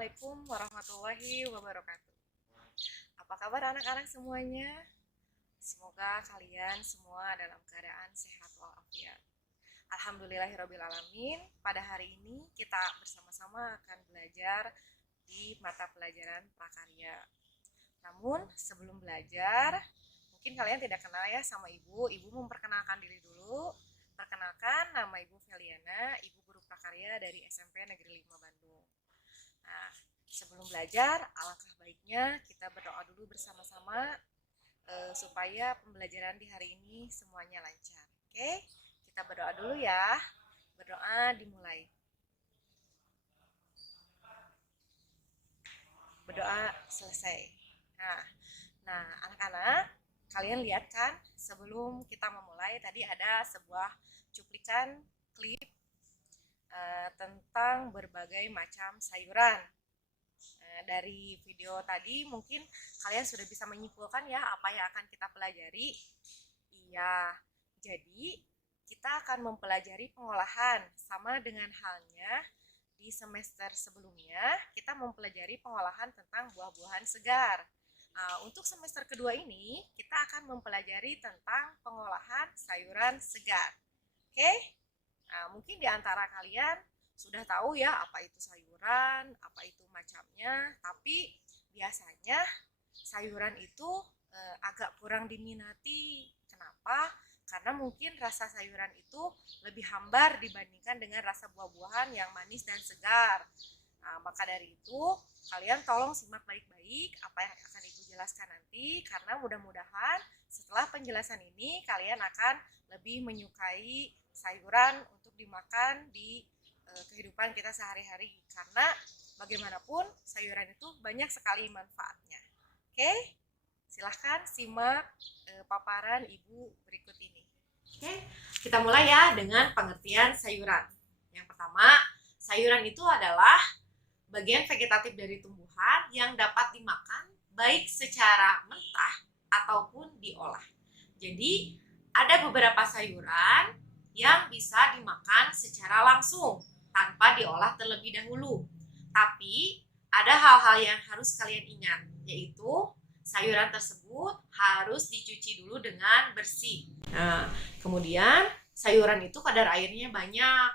Assalamualaikum warahmatullahi wabarakatuh. Apa kabar anak-anak semuanya? Semoga kalian semua dalam keadaan sehat walafiat. Alhamdulillahirrabbilalamin. Pada hari ini kita bersama-sama akan belajar di mata pelajaran prakarya. Namun sebelum belajar, mungkin kalian tidak kenal ya sama ibu. Ibu memperkenalkan diri dulu. Perkenalkan, nama Ibu Feliana, Ibu Guru Prakarya dari SMP Negeri 5 Bandung. Nah, sebelum belajar, alangkah baiknya kita berdoa dulu bersama-sama supaya pembelajaran di hari ini semuanya lancar. Oke, kita berdoa dulu ya. Berdoa dimulai. Berdoa selesai. Nah, anak-anak, kalian lihat kan sebelum kita memulai tadi ada sebuah cuplikan klip tentang berbagai macam sayuran. Dari video tadi mungkin kalian sudah bisa menyimpulkan ya apa yang akan kita pelajari. Iya, jadi kita akan mempelajari pengolahan sama dengan halnya di semester sebelumnya kita mempelajari pengolahan tentang buah-buahan segar. Untuk semester kedua ini kita akan mempelajari tentang pengolahan sayuran segar. Oke? Mungkin di antara kalian sudah tahu ya apa itu sayuran, apa itu macamnya, tapi biasanya sayuran itu agak kurang diminati. Kenapa? Karena mungkin rasa sayuran itu lebih hambar dibandingkan dengan rasa buah-buahan yang manis dan segar. Maka dari itu, kalian tolong simak baik-baik apa yang akan Ibu jelaskan nanti, karena mudah-mudahan setelah penjelasan ini kalian akan lebih menyukai sayuran untuk dimakan di kehidupan kita sehari-hari, karena bagaimanapun sayuran itu banyak sekali manfaatnya. Oke, silahkan simak paparan Ibu berikut ini. Oke, kita mulai ya dengan pengertian sayuran. Yang pertama, sayuran itu adalah bagian vegetatif dari tumbuhan yang dapat dimakan baik secara mentah ataupun diolah. Jadi, ada beberapa sayuran yang bisa dimakan secara langsung tanpa diolah terlebih dahulu. Tapi, ada hal-hal yang harus kalian ingat, yaitu sayuran tersebut harus dicuci dulu dengan bersih. Kemudian sayuran itu kadar airnya banyak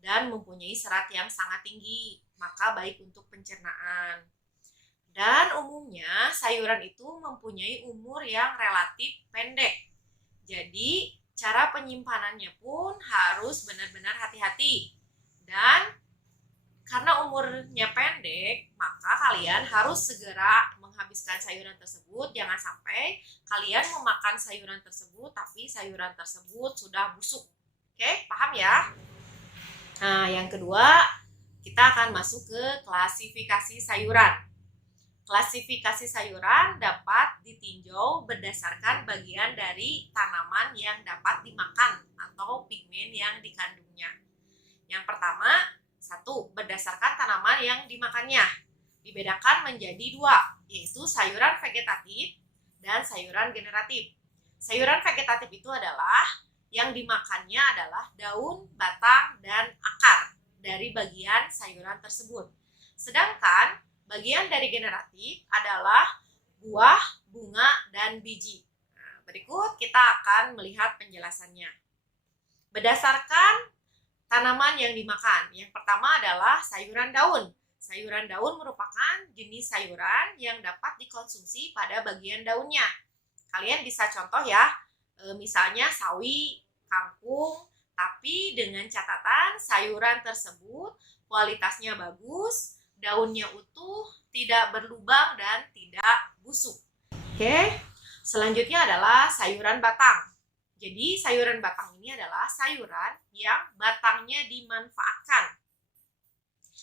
dan mempunyai serat yang sangat tinggi, maka baik untuk pencernaan. Dan umumnya sayuran itu mempunyai umur yang relatif pendek. Jadi cara penyimpanannya pun harus benar-benar hati-hati. Dan karena umurnya pendek, maka kalian harus segera menghabiskan sayuran tersebut. Jangan sampai kalian memakan sayuran tersebut, tapi sayuran tersebut sudah busuk. Oke, paham ya? Nah, yang kedua, kita akan masuk ke klasifikasi sayuran. Klasifikasi sayuran dapat ditinjau berdasarkan bagian dari tanaman yang dapat dimakan atau pigmen yang dikandungnya. Yang pertama, satu, berdasarkan tanaman yang dimakannya. Dibedakan menjadi dua, yaitu sayuran vegetatif dan sayuran generatif. Sayuran vegetatif itu adalah yang dimakannya adalah daun, batang, dan akar dari bagian sayuran tersebut. Sedangkan bagian dari generatif adalah buah, bunga, dan biji. Berikut kita akan melihat penjelasannya. Berdasarkan tanaman yang dimakan, yang pertama adalah sayuran daun. Sayuran daun merupakan jenis sayuran yang dapat dikonsumsi pada bagian daunnya. Kalian bisa contoh ya, misalnya sawi, kangkung, tapi dengan catatan sayuran tersebut kualitasnya bagus, daunnya utuh, tidak berlubang, dan tidak busuk. Oke, selanjutnya adalah sayuran batang. Jadi sayuran batang ini adalah sayuran yang batangnya dimanfaatkan.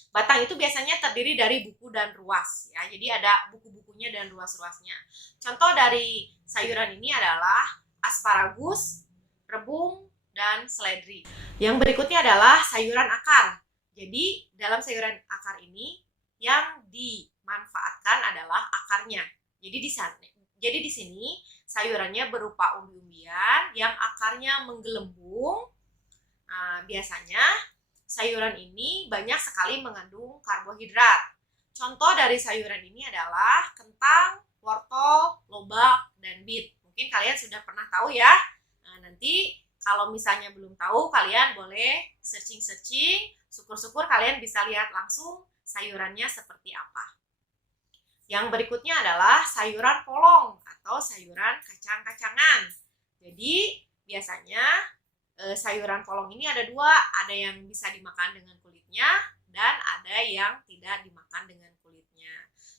Batang itu biasanya terdiri dari buku dan ruas, ya. Jadi ada buku-bukunya dan ruas-ruasnya. Contoh dari sayuran ini adalah asparagus, rebung, dan seledri. Yang berikutnya adalah sayuran akar. Jadi dalam sayuran akar ini yang dimanfaatkan adalah akarnya. Jadi di sini sayurannya berupa umbi-umbian yang akarnya menggelembung. Biasanya sayuran ini banyak sekali mengandung karbohidrat. Contoh dari sayuran ini adalah kentang, wortel, lobak, dan beet. Mungkin kalian sudah pernah tahu ya. Nah, nanti kalau misalnya belum tahu, kalian boleh searching-searching. Syukur-syukur kalian bisa lihat langsung sayurannya seperti apa. Yang berikutnya adalah sayuran polong atau sayuran kacang-kacangan. Jadi biasanya sayuran polong ini ada dua, ada yang bisa dimakan dengan kulitnya dan ada yang tidak dimakan dengan kulitnya.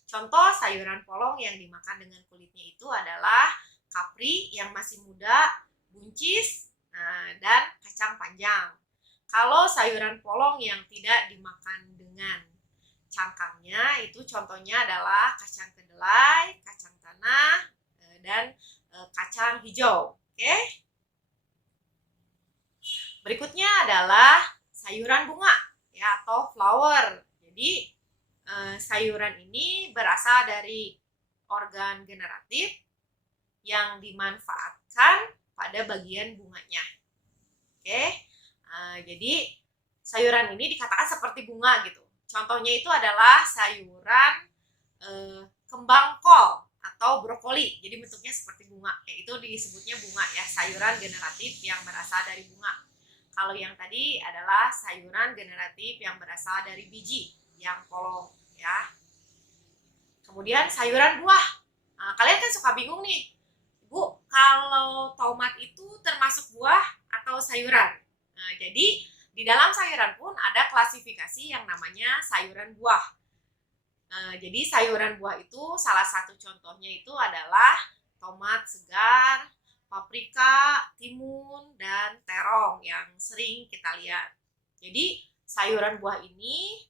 Contoh sayuran polong yang dimakan dengan kulitnya itu adalah kapri yang masih muda, buncis, dan kacang panjang. Kalau sayuran polong yang tidak dimakan dengan cangkangnya itu contohnya adalah kacang kedelai, kacang tanah, dan kacang hijau. Oke? Berikutnya adalah sayuran bunga ya atau flower. Jadi sayuran ini berasal dari organ generatif yang dimanfaatkan pada bagian bunganya. Oke? Jadi sayuran ini dikatakan seperti bunga gitu. Contohnya itu adalah sayuran kembang kol atau brokoli. Jadi bentuknya seperti bunga. Itu disebutnya bunga ya, sayuran generatif yang berasal dari bunga. Kalau yang tadi adalah sayuran generatif yang berasal dari biji yang polong ya. Kemudian sayuran buah. Nah, kalian kan suka bingung nih, Bu, kalau tomat itu termasuk buah atau sayuran? Nah, jadi di dalam sayuran pun ada klasifikasi yang namanya sayuran buah. Jadi sayuran buah itu salah satu contohnya itu adalah tomat segar, paprika, timun, dan terong yang sering kita lihat. Jadi sayuran buah ini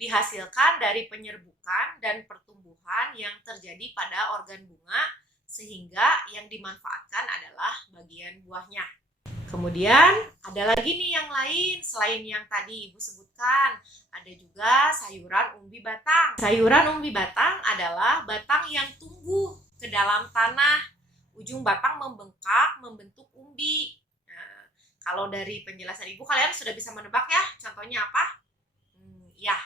dihasilkan dari penyerbukan dan pertumbuhan yang terjadi pada organ bunga sehingga yang dimanfaatkan adalah bagian buahnya. Kemudian ada lagi nih yang lain selain yang tadi Ibu sebutkan. Ada juga sayuran umbi batang. Sayuran umbi batang adalah batang yang tumbuh ke dalam tanah. Ujung batang membengkak membentuk umbi. Nah, kalau dari penjelasan Ibu kalian sudah bisa menebak ya contohnya apa? Ya,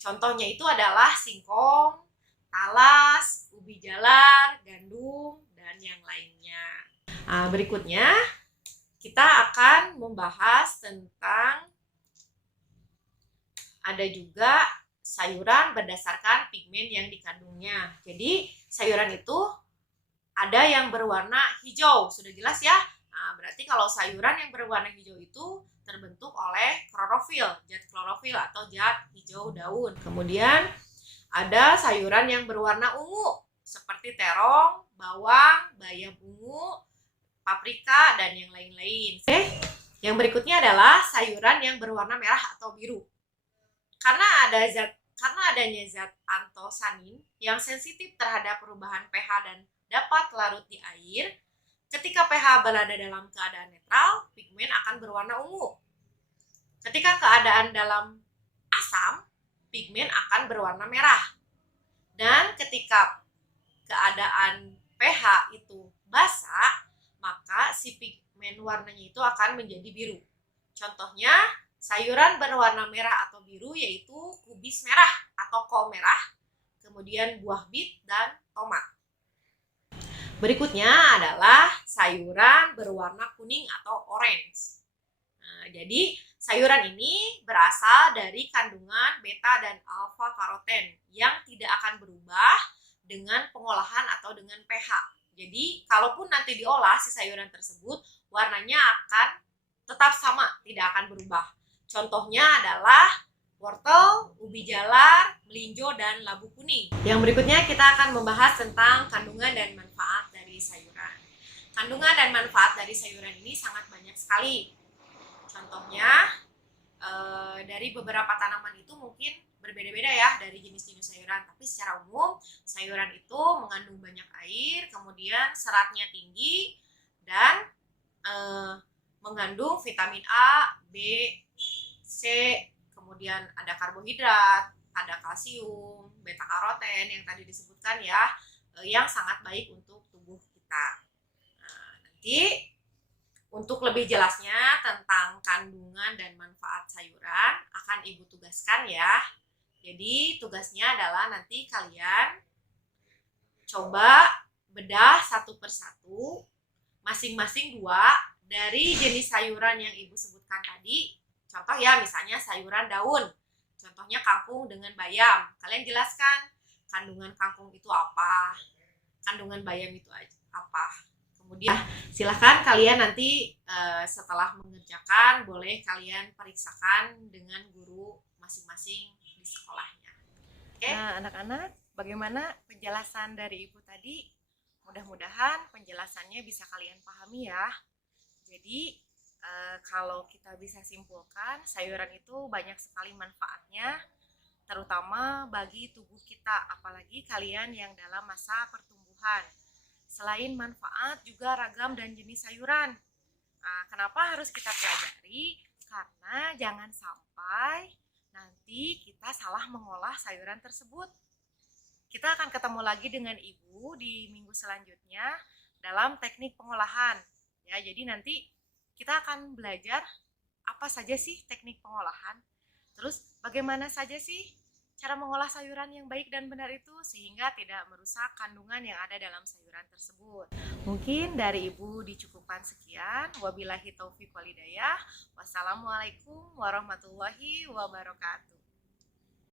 contohnya itu adalah singkong, talas, ubi jalar, gandum, dan yang lainnya. Nah, berikutnya kita akan membahas tentang ada juga sayuran berdasarkan pigmen yang dikandungnya. Jadi sayuran itu ada yang berwarna hijau, sudah jelas ya. Nah, berarti kalau sayuran yang berwarna hijau itu terbentuk oleh klorofil, zat klorofil atau zat hijau daun. Kemudian ada sayuran yang berwarna ungu seperti terong, bawang, bayam ungu, paprika, dan yang lain-lain. Yang berikutnya adalah sayuran yang berwarna merah atau biru. Karena adanya zat antosanin yang sensitif terhadap perubahan pH dan dapat larut di air, ketika pH berada dalam keadaan netral, pigmen akan berwarna ungu. Ketika keadaan dalam asam, pigmen akan berwarna merah. Dan ketika keadaan pH itu basa, maka si pigmen warnanya itu akan menjadi biru. Contohnya, sayuran berwarna merah atau biru yaitu kubis merah atau kol merah, kemudian buah bit dan tomat. Berikutnya adalah sayuran berwarna kuning atau orange. Nah, jadi sayuran ini berasal dari kandungan beta dan alfa karoten yang tidak akan berubah dengan pengolahan atau dengan pH. Jadi kalaupun nanti diolah si sayuran tersebut, warnanya akan tetap sama, tidak akan berubah. Contohnya adalah wortel, ubi jalar, melinjo, dan labu kuning. Yang berikutnya kita akan membahas tentang kandungan dan manfaat dari sayuran. Kandungan dan manfaat dari sayuran ini sangat banyak sekali. Contohnya, dari beberapa tanaman itu mungkin berbeda-beda ya dari jenis-jenis sayuran. Tapi secara umum, sayuran itu mengandung banyak air, kemudian seratnya tinggi, dan mengandung vitamin A, B, C, kemudian ada karbohidrat, ada kalsium, beta karoten yang tadi disebutkan ya, yang sangat baik untuk tubuh kita. Nah, nanti untuk lebih jelasnya tentang kandungan dan manfaat sayuran akan Ibu tugaskan ya. Jadi tugasnya adalah nanti kalian coba bedah satu persatu, masing-masing 2 dari jenis sayuran yang Ibu sebutkan tadi. Contoh ya, misalnya sayuran daun. Contohnya kangkung dengan bayam. Kalian jelaskan kandungan kangkung itu apa, kandungan bayam itu apa. Kemudian silahkan kalian nanti setelah mengerjakan, boleh kalian periksakan dengan guru masing-masing di sekolahnya. Oke? Nah, anak-anak, bagaimana penjelasan dari Ibu tadi? Mudah-mudahan penjelasannya bisa kalian pahami ya. Jadi kalau kita bisa simpulkan, sayuran itu banyak sekali manfaatnya, terutama bagi tubuh kita, apalagi kalian yang dalam masa pertumbuhan. Selain manfaat, juga ragam dan jenis sayuran. Nah, kenapa harus kita pelajari? Karena jangan sampai nanti kita salah mengolah sayuran tersebut. Kita akan ketemu lagi dengan Ibu di minggu selanjutnya dalam teknik pengolahan. Ya, jadi nanti kita akan belajar apa saja sih teknik pengolahan. Terus bagaimana saja sih cara mengolah sayuran yang baik dan benar itu sehingga tidak merusak kandungan yang ada dalam sayuran tersebut. Mungkin dari Ibu dicukupkan sekian. Wabillahi taufiq walhidayah. Wassalamualaikum warahmatullahi wabarakatuh.